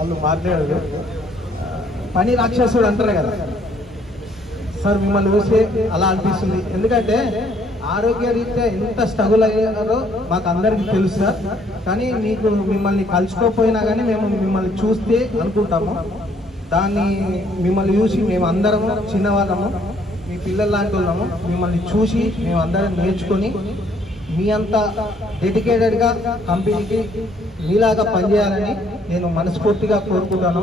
వాళ్ళు మాట్లాడారు. పని రాక్షసుడు అంటారు కదా సార్, మిమ్మల్ని చూస్తే అలా అనిపిస్తుంది. ఎందుకంటే ఆరోగ్యరీత్యా ఎంత స్ట్రగుల్ అయ్యారో మాకు అందరికీ తెలుసు సార్. కానీ మిమ్మల్ని కలుసుకోకపోయినా కానీ మేము మిమ్మల్ని చూస్తే అనుకుంటాము. దాన్ని మిమ్మల్ని చూసి మేము అందరము చిన్నవాళ్ళము, మీ పిల్లల లాంటి వాళ్ళము. మిమ్మల్ని చూసి మేము అందరం నేర్చుకొని మీ అంత డెడికేటెడ్గా కంపెనీకి మీలాగా పనిచేయాలని నేను మనస్ఫూర్తిగా కోరుకుంటాను.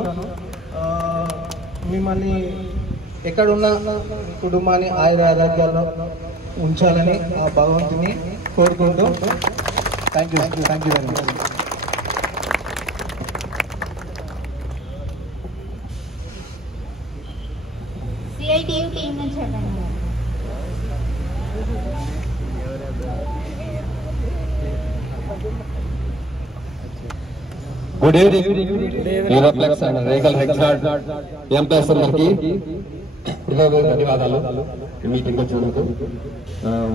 మిమ్మల్ని ఎక్కడున్నా మీ కుటుంబాన్ని ఆరోగ్యాల్లో ఉంచాలని ఆ భగవంతుని కోరుకుంటూ thank you very much. CITU team నుంచి చెప్పండి. గుడ్ ఈవినింగ్ యూరోప్లెక్స్ అండ్ రేగల్ రెగ్జార్డ్ ఎంప్లాయీస్ అందరికీ ధన్యవాదాలు. మీటింగ్ వచ్చినందుకు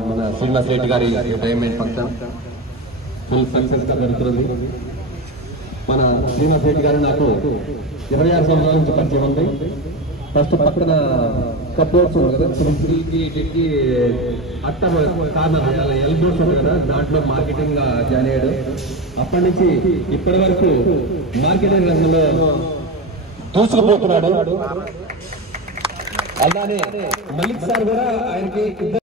మన శ్రీనివాస్ రెడ్డి గారి రిటైర్మెంట్ ఫంక్షన్ ఫుల్ సక్సెస్ గా జరుగుతుంది. మన శ్రీనివాస్ రెడ్డి గారు నాకు 26 సంవత్సరాల నుంచి పరిచయం ఉంది. ఫస్ట్ పక్కన కప్బోర్డ్స్ ఉంది కదా, ఫ్రిడ్జ్కి అట్ట కార్నర్ ఎల్బోర్డ్స్ ఉంది కదా, దాంట్లో మార్కెటింగ్ జాయిన్ అయ్యాడు. అప్పటి నుంచి ఇప్పటి వరకు మార్కెటింగ్ రంగంలో దూసుకుపోతున్నాడు. అలానే మలిక్ సార్ కూడా ఆయనకి